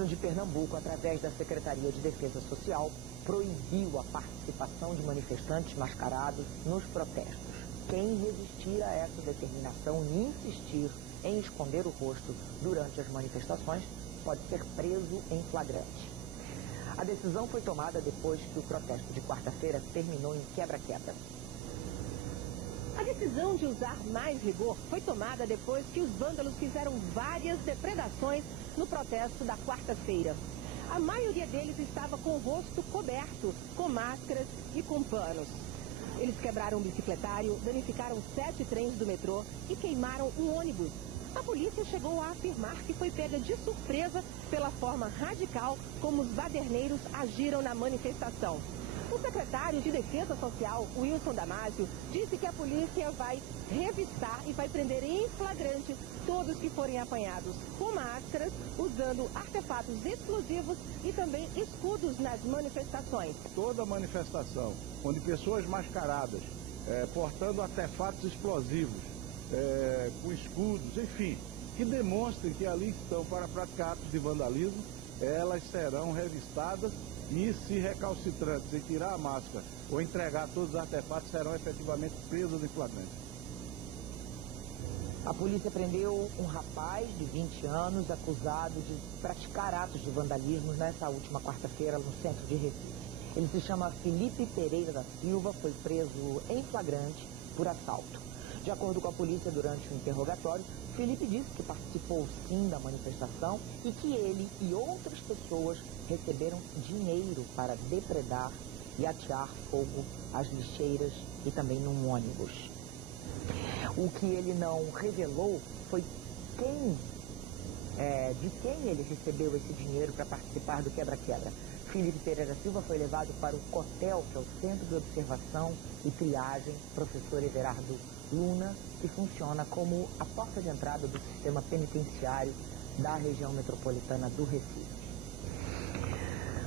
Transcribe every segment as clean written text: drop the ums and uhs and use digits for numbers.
governo de Pernambuco, através da Secretaria de Defesa Social, proibiu a participação de manifestantes mascarados nos protestos. Quem resistir a essa determinação e insistir em esconder o rosto durante as manifestações pode ser preso em flagrante. A decisão foi tomada depois que o protesto de quarta-feira terminou em quebra-quebra. A decisão de usar mais rigor foi tomada depois que os vândalos fizeram várias depredações no protesto da quarta-feira. A maioria deles estava com o rosto coberto, com máscaras e com panos. Eles quebraram um bicicletário, danificaram 7 trens do metrô e queimaram um ônibus. A polícia chegou a afirmar que foi pega de surpresa pela forma radical como os baderneiros agiram na manifestação. O secretário de Defesa Social, Wilson Damasio, disse que a polícia vai revistar e vai prender em flagrante todos que forem apanhados com máscaras, usando artefatos explosivos e também escudos nas manifestações. Toda manifestação onde pessoas mascaradas, portando artefatos explosivos, com escudos, enfim, que demonstrem que ali estão para praticar atos de vandalismo, elas serão revistadas e, se recalcitrantes em tirar a máscara ou entregar todos os artefatos, serão efetivamente presos em flagrante. A polícia prendeu um rapaz de 20 anos acusado de praticar atos de vandalismo nessa última quarta-feira no centro de Recife. Ele se chama Felipe Pereira da Silva, foi preso em flagrante por assalto. De acordo com a polícia, durante o interrogatório, Felipe disse que participou sim da manifestação e que ele e outras pessoas receberam dinheiro para depredar e atear fogo às lixeiras e também num ônibus. O que ele não revelou foi de quem ele recebeu esse dinheiro para participar do quebra-quebra. Felipe Pereira Silva foi levado para o COTEL, que é o Centro de Observação e Triagem Professor Everardo Luna, que funciona como a porta de entrada do sistema penitenciário da região metropolitana do Recife.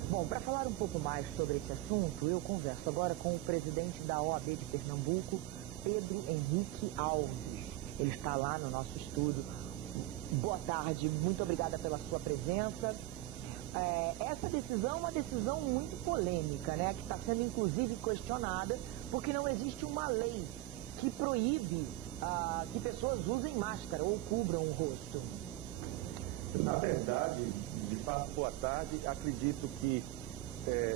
Bom, para falar um pouco mais sobre esse assunto, eu converso agora com o presidente da OAB de Pernambuco, Pedro Henrique Alves. Ele está lá no nosso estúdio. Boa tarde, muito obrigada pela sua presença. Essa decisão é uma decisão muito polêmica, né? Que está sendo inclusive questionada, porque não existe uma lei que proíbe que pessoas usem máscara ou cubram o rosto. Na verdade, de fato, boa tarde, acredito que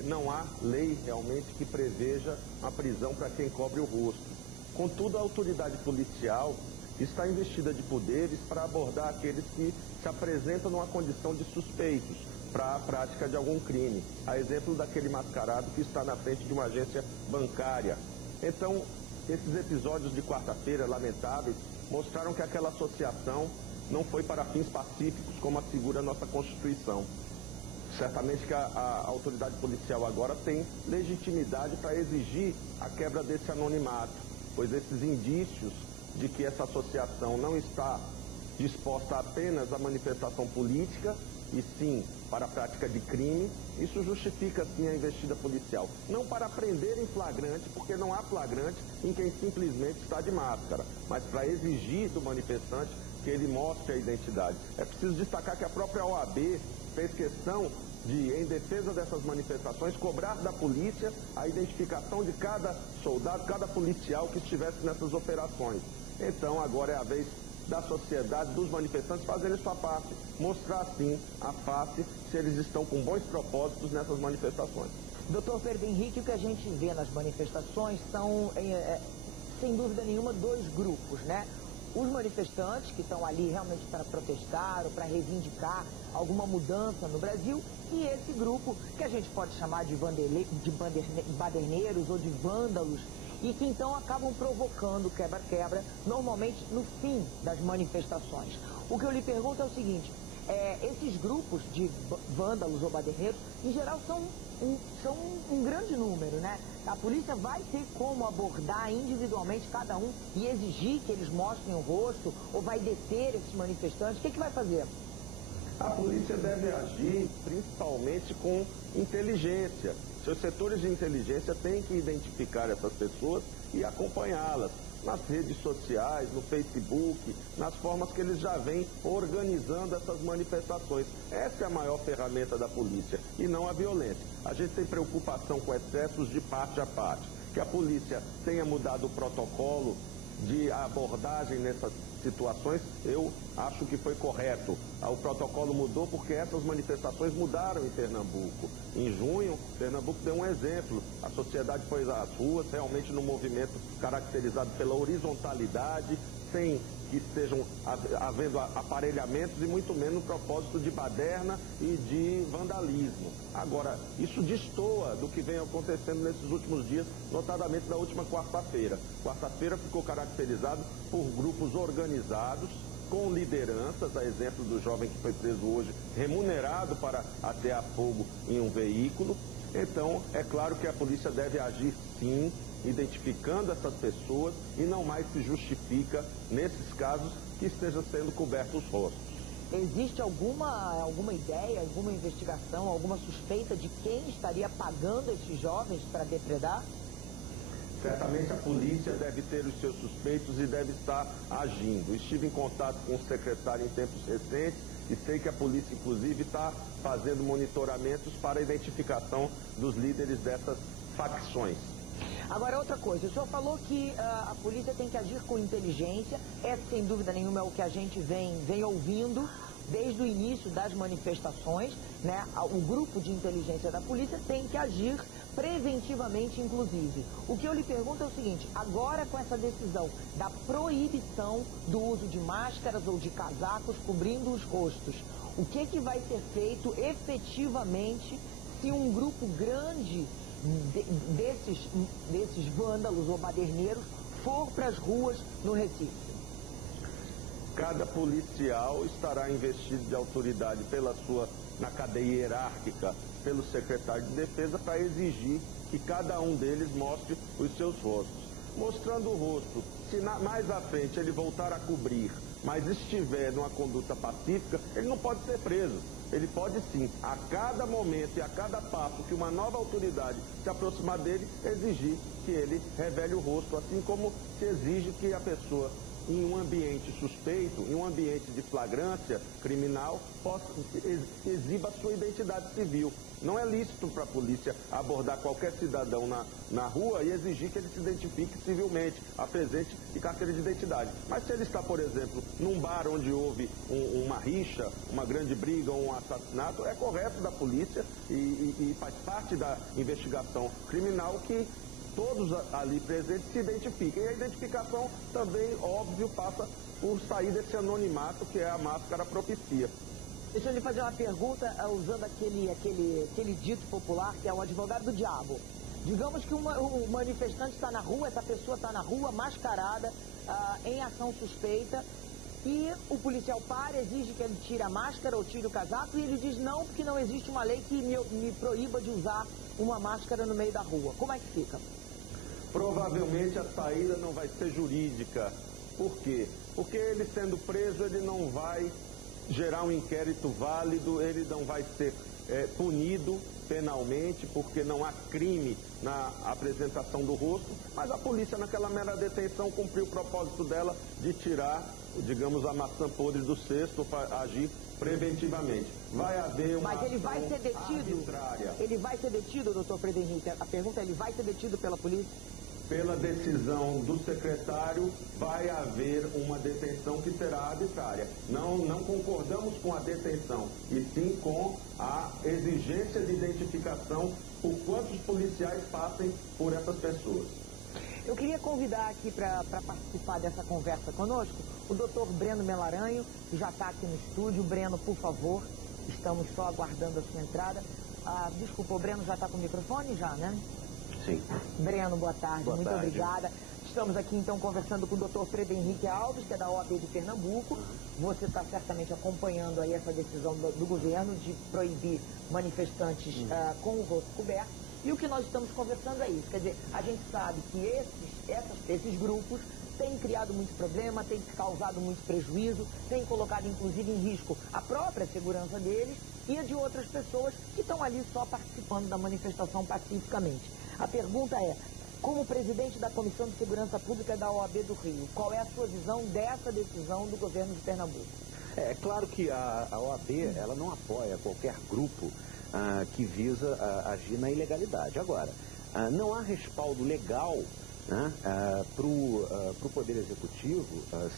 não há lei realmente que preveja a prisão para quem cobre o rosto. Contudo, a autoridade policial está investida de poderes para abordar aqueles que se apresentam numa condição de suspeitos para a prática de algum crime. A exemplo daquele mascarado que está na frente de uma agência bancária. Então, esses episódios de quarta-feira lamentáveis mostraram que aquela associação não foi para fins pacíficos, como assegura a nossa Constituição. Certamente que a autoridade policial agora tem legitimidade para exigir a quebra desse anonimato, pois esses indícios de que essa associação não está disposta apenas à manifestação política, e sim para a prática de crime, isso justifica sim a investida policial. Não para prender em flagrante, porque não há flagrante em quem simplesmente está de máscara, mas para exigir do manifestante que ele mostre a identidade. É preciso destacar que a própria OAB fez questão de, em defesa dessas manifestações, cobrar da polícia a identificação de cada soldado, cada policial que estivesse nessas operações. Então agora é a vez da sociedade, dos manifestantes fazerem sua parte, mostrar sim a face se eles estão com bons propósitos nessas manifestações. Doutor Pedro Henrique, o que a gente vê nas manifestações são, sem dúvida nenhuma, dois grupos, né? Os manifestantes que estão ali realmente para protestar ou para reivindicar alguma mudança no Brasil, e esse grupo que a gente pode chamar de baderneiros ou de vândalos, e que então acabam provocando quebra-quebra, normalmente no fim das manifestações. O que eu lhe pergunto é o seguinte, esses grupos de vândalos ou baderneiros, em geral, são um grande número, né? A polícia vai ter como abordar individualmente cada um e exigir que eles mostrem o rosto, ou vai deter esses manifestantes? O que vai fazer? A polícia deve agir principalmente com inteligência. Seus setores de inteligência têm que identificar essas pessoas e acompanhá-las. nas redes sociais, no Facebook, nas formas que eles já vêm organizando essas manifestações. Essa é a maior ferramenta da polícia e não a violência. A gente tem preocupação com excessos de parte a parte. Que a polícia tenha mudado o protocolo de abordagem nessas situações, eu acho que foi correto. O protocolo mudou porque essas manifestações mudaram em Pernambuco. Em junho, Pernambuco deu um exemplo. A sociedade foi às ruas, realmente num movimento caracterizado pela horizontalidade, sem que estejam havendo aparelhamentos e muito menos no propósito de baderna e de vandalismo. Agora, isso destoa do que vem acontecendo nesses últimos dias, notadamente na última quarta-feira. Quarta-feira ficou caracterizado por grupos organizados, com lideranças, a exemplo do jovem que foi preso hoje, remunerado para atear fogo em um veículo. Então, é claro que a polícia deve agir sim, identificando essas pessoas, e não mais se justifica, nesses casos, que estejam sendo cobertos os rostos. Existe alguma ideia, alguma investigação, alguma suspeita de quem estaria pagando esses jovens para depredar? Certamente a polícia deve ter os seus suspeitos e deve estar agindo. Estive em contato com o secretário em tempos recentes e sei que a polícia, inclusive, está fazendo monitoramentos para a identificação dos líderes dessas facções. Agora, outra coisa, o senhor falou que a polícia tem que agir com inteligência. Essa, sem dúvida nenhuma, é o que a gente vem ouvindo desde o início das manifestações, né? O grupo de inteligência da polícia tem que agir preventivamente, inclusive. O que eu lhe pergunto é o seguinte: agora, com essa decisão da proibição do uso de máscaras ou de casacos cobrindo os rostos, o que vai ser feito efetivamente se um grupo grande desses vândalos ou baderneiros for para as ruas no Recife? Cada policial estará investido de autoridade na cadeia hierárquica, pelo secretário de Defesa, para exigir que cada um deles mostre os seus rostos. Mostrando o rosto, se mais à frente ele voltar a cobrir, mas estiver numa conduta pacífica, ele não pode ser preso. Ele pode sim, a cada momento e a cada passo que uma nova autoridade se aproximar dele, exigir que ele revele o rosto, assim como se exige que a pessoa, em um ambiente suspeito, em um ambiente de flagrância criminal, exiba sua identidade civil. Não é lícito para a polícia abordar qualquer cidadão na rua e exigir que ele se identifique civilmente, apresente de carteira de identidade. Mas se ele está, por exemplo, num bar onde houve uma rixa, uma grande briga ou um assassinato, é correto da polícia e faz parte da investigação criminal que todos ali presentes se identifiquem. E a identificação também, óbvio, passa por sair desse anonimato que a máscara propicia. Deixa eu lhe fazer uma pergunta usando aquele dito popular que é o advogado do diabo. Digamos que o manifestante está na rua, essa pessoa está na rua mascarada, em ação suspeita, e o policial para, exige que ele tire a máscara ou tire o casaco, e ele diz não, porque não existe uma lei que me proíba de usar uma máscara no meio da rua. Como é que fica? Provavelmente a saída não vai ser jurídica. Por quê? Porque ele sendo preso, ele não vai gerar um inquérito válido, ele não vai ser punido penalmente, porque não há crime na apresentação do rosto, mas a polícia, naquela mera detenção, cumpriu o propósito dela de tirar, digamos, a maçã podre do cesto para agir preventivamente. Vai haver uma Mas ele vai ser detido? Arbitrária. Ele vai ser detido, doutor Freire Henrique? A pergunta é, ele vai ser detido pela polícia? Pela decisão do secretário, vai haver uma detenção que será arbitrária. Não concordamos com a detenção, e sim com a exigência de identificação por quantos policiais passem por essas pessoas. Eu queria convidar aqui para participar dessa conversa conosco o doutor Breno Melaranho, que já está aqui no estúdio. Breno, por favor, estamos só aguardando a sua entrada. Desculpa, o Breno já está com o microfone já, né? Sim. Breno, boa tarde. Boa Muito tarde. obrigada. Estamos aqui então conversando com o doutor Freire Henrique Alves, que é da OAB de Pernambuco. Você está certamente acompanhando aí essa decisão do governo de proibir manifestantes com o rosto coberto. E o que nós estamos conversando é isso. Quer dizer, a gente sabe que esses grupos têm criado muito problema, têm causado muito prejuízo, têm colocado inclusive em risco a própria segurança deles e a de outras pessoas que estão ali só participando da manifestação pacificamente. A pergunta é, Como presidente da Comissão de Segurança Pública da OAB do Rio, qual é a sua visão dessa decisão do governo de Pernambuco? É claro que a OAB ela não apoia qualquer grupo que visa agir na ilegalidade. Agora, não há respaldo legal, né, para o Poder Executivo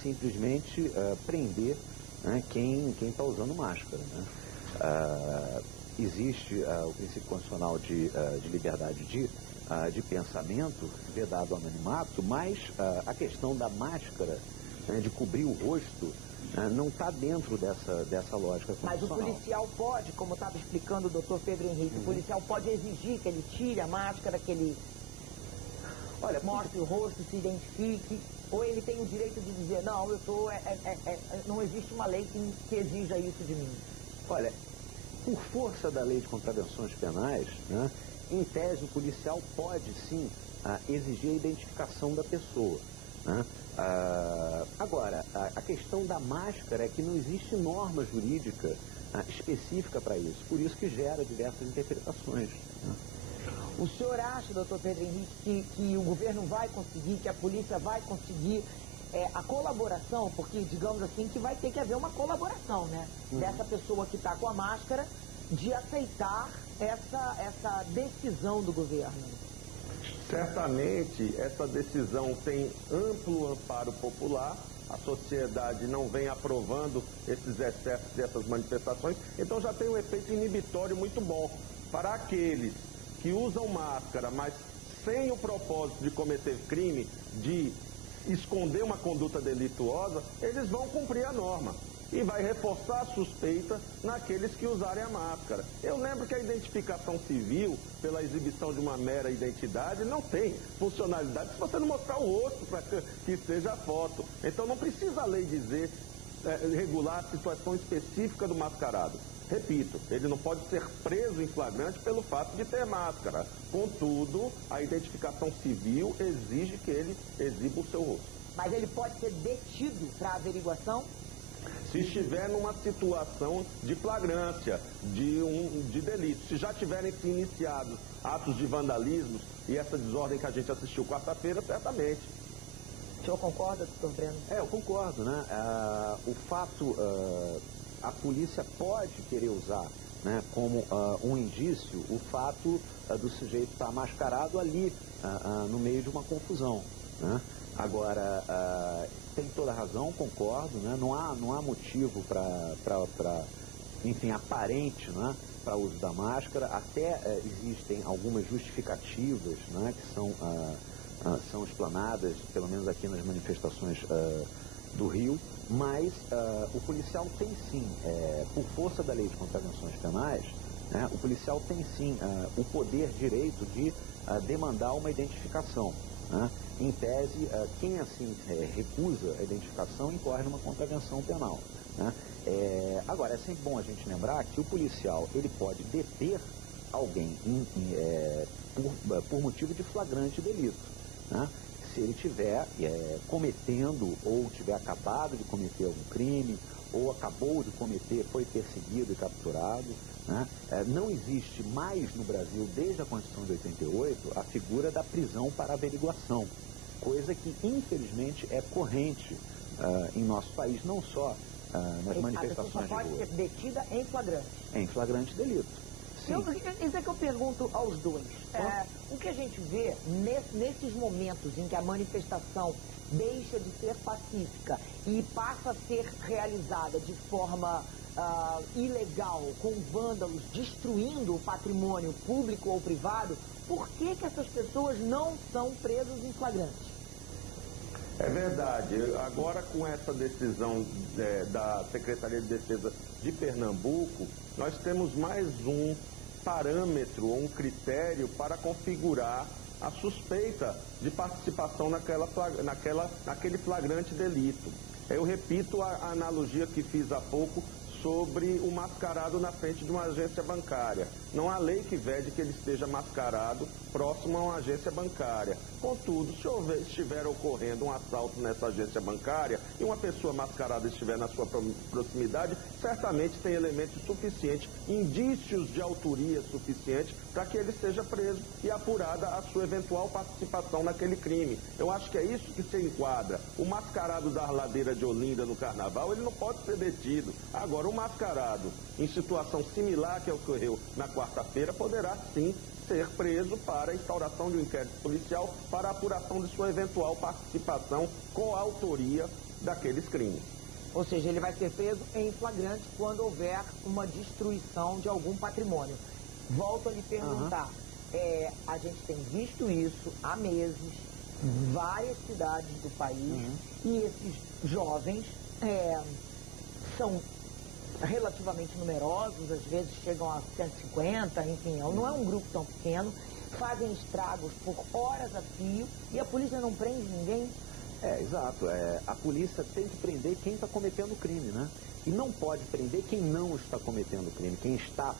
simplesmente prender, né, quem está usando máscara. Né? Existe o princípio constitucional de liberdade de pensamento, vedado ao anonimato, mas a questão da máscara, né, de cobrir o rosto, não está dentro dessa lógica constitucional. Mas o policial pode, como estava explicando o doutor Pedro Henrique, o policial pode exigir que ele tire a máscara, que ele mostre o rosto, se identifique, ou ele tem o direito de dizer, não, não existe uma lei que exija isso de mim? Olha, por força da lei de contravenções penais, né, em tese o policial pode sim exigir a identificação da pessoa. Né? Agora, a questão da máscara é que não existe norma jurídica específica para isso, por isso que gera diversas interpretações. Né? O senhor acha, doutor Pedro Henrique, que o governo vai conseguir, que a polícia vai conseguir a colaboração, porque digamos assim que vai ter que haver uma colaboração, né? Dessa pessoa que está com a máscara, de aceitar essa decisão do governo? Certamente, essa decisão tem amplo amparo popular, a sociedade não vem aprovando esses excessos e essas manifestações, então já tem um efeito inibitório muito bom. Para aqueles que usam máscara, mas sem o propósito de cometer crime, de esconder uma conduta delituosa, eles vão cumprir a norma. E vai reforçar a suspeita naqueles que usarem a máscara. Eu lembro que a identificação civil, pela exibição de uma mera identidade, não tem funcionalidade se você não mostrar o rosto para que seja a foto. Então não precisa a lei dizer, regular a situação específica do mascarado. Repito, ele não pode ser preso em flagrante pelo fato de ter máscara. Contudo, a identificação civil exige que ele exiba o seu rosto. Mas ele pode ser detido para averiguação? Se estiver numa situação de flagrância, de delito. Se já tiverem se iniciado atos de vandalismo e essa desordem que a gente assistiu quarta-feira, certamente. O senhor concorda, doutor Breno? Eu concordo, né? O fato, a polícia pode querer usar, né, como um indício o fato do sujeito estar mascarado ali no meio de uma confusão, né? Agora, tem toda a razão, concordo, né? Não há motivo para enfim, aparente, né, para o uso da máscara. Até existem algumas justificativas, né, que são explanadas, pelo menos aqui nas manifestações do Rio, mas o policial tem sim, por força da lei de contravenções penais, né, o policial tem sim o poder, direito de demandar uma identificação. Né? Em tese, quem assim recusa a identificação incorre numa contravenção penal. Né? Agora, é sempre bom a gente lembrar que o policial ele pode deter alguém por motivo de flagrante delito. Né? Se ele estiver cometendo ou tiver acabado de cometer algum crime, ou acabou de cometer, foi perseguido e capturado. Né? Não existe mais no Brasil, desde a Constituição de 88, a figura da prisão para averiguação, coisa que infelizmente é corrente em nosso país, não só nas manifestações de rua. A pessoa só pode ser detida em flagrante. Em flagrante delito. Isso é que eu pergunto aos dois. O que a gente vê nesses momentos em que a manifestação deixa de ser pacífica e passa a ser realizada de forma ilegal, com vândalos destruindo o patrimônio público ou privado, por que essas pessoas não são presas em flagrante? É verdade. Agora, com essa decisão da Secretaria de Defesa de Pernambuco, nós temos mais um parâmetro ou um critério para configurar a suspeita de participação naquele flagrante delito. Eu repito a analogia que fiz há pouco sobre o mascarado na frente de uma agência bancária. Não há lei que vede que ele esteja mascarado próximo a uma agência bancária. Contudo, se estiver ocorrendo um assalto nessa agência bancária e uma pessoa mascarada estiver na sua proximidade, certamente tem elementos suficientes, indícios de autoria suficiente para que ele seja preso e apurada a sua eventual participação naquele crime. Eu acho que é isso que se enquadra. O mascarado da ladeira de Olinda no Carnaval, ele não pode ser detido. Agora, o mascarado em situação similar que ocorreu na quarta-feira poderá sim ser preso para a instauração de um inquérito policial para a apuração de sua eventual participação com a autoria daqueles crimes. Ou seja, ele vai ser preso em flagrante quando houver uma destruição de algum patrimônio. Volto a lhe perguntar, a gente tem visto isso há meses, em várias cidades do país, e esses jovens são relativamente numerosos, às vezes chegam a 150, enfim, não é um grupo tão pequeno, fazem estragos por horas a fio e a polícia não prende ninguém. Exato. A polícia tem que prender quem está cometendo o crime, né? E não pode prender quem não está cometendo o crime, quem está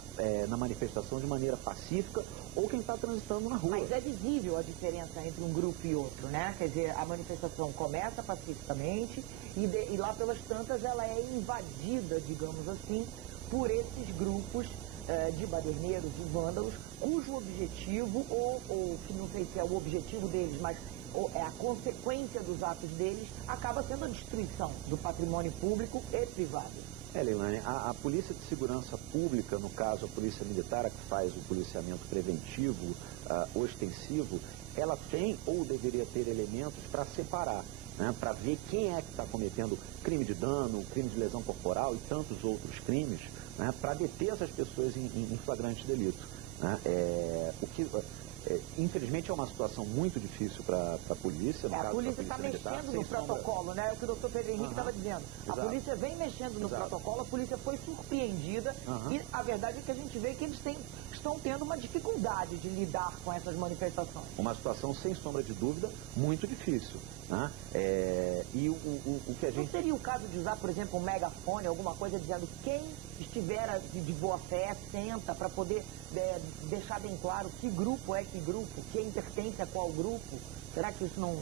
na manifestação de maneira pacífica ou quem está transitando na rua. Mas é visível a diferença entre um grupo e outro, né? Quer dizer, a manifestação começa pacificamente e lá pelas tantas ela é invadida, digamos assim, por esses grupos de baderneiros e vândalos, cujo objetivo, ou que não sei se é o objetivo deles, mas a consequência dos atos deles acaba sendo a destruição do patrimônio público e privado. Leilane, a Polícia de Segurança Pública, no caso a Polícia Militar, a que faz o policiamento preventivo, ostensivo, ela tem ou deveria ter elementos para separar, né, para ver quem é que está cometendo crime de dano, crime de lesão corporal e tantos outros crimes, né, para deter essas pessoas em flagrante delito. Né? Infelizmente é uma situação muito difícil para a polícia. A polícia está mexendo no protocolo, né? É o que o doutor Pedro Henrique estava dizendo. Exato. A polícia vem mexendo no protocolo, a polícia foi surpreendida e a verdade é que a gente vê que eles estão tendo uma dificuldade de lidar com essas manifestações. Uma situação, sem sombra de dúvida, muito difícil. Né? E o que a gente... Não seria o caso de usar, por exemplo, um megafone, alguma coisa dizendo quem estiver de boa fé, senta, para poder deixar bem claro que grupo é que grupo, quem pertence a qual grupo? Será que isso não...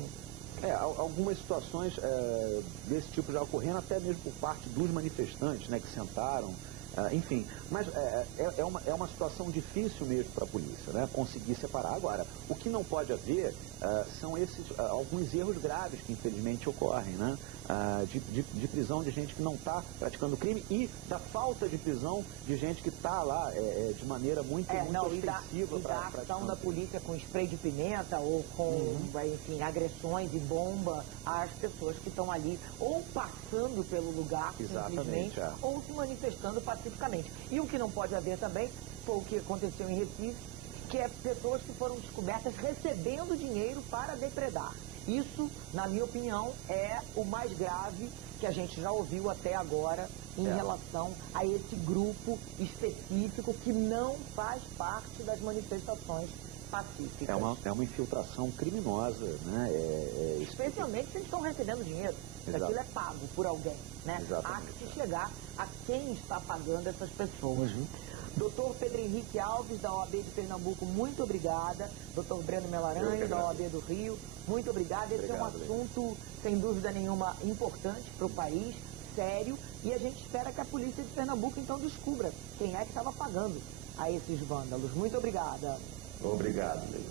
Algumas situações desse tipo já ocorrendo, até mesmo por parte dos manifestantes, né, que sentaram, enfim. Mas é uma situação difícil mesmo para a polícia, né, conseguir separar. Agora, o que não pode haver são alguns erros graves que infelizmente ocorrem, né? De prisão de gente que não está praticando crime e da falta de prisão de gente que está lá de maneira muito ostensiva. E da ação da polícia com spray de pimenta ou com, enfim, agressões e bomba às pessoas que estão ali ou passando pelo lugar, simplesmente, ou se manifestando pacificamente. E o que não pode haver também foi o que aconteceu em Recife, que é pessoas que foram descobertas recebendo dinheiro para depredar. Isso, na minha opinião, é o mais grave que a gente já ouviu até agora em relação a esse grupo específico que não faz parte das manifestações pacíficas. É uma infiltração criminosa, né? Especialmente se eles estão recebendo dinheiro. Aquilo é pago por alguém, né? Há que se chegar a quem está pagando essas pessoas. Doutor Pedro Henrique Alves, da OAB de Pernambuco, muito obrigada. Doutor Breno Melaranho, da OAB do Rio, muito obrigada. Esse é um assunto, sem dúvida nenhuma, importante para o país, sério, e a gente espera que a polícia de Pernambuco, então, descubra quem é que estava pagando a esses vândalos. Muito obrigada. Obrigado, Leila.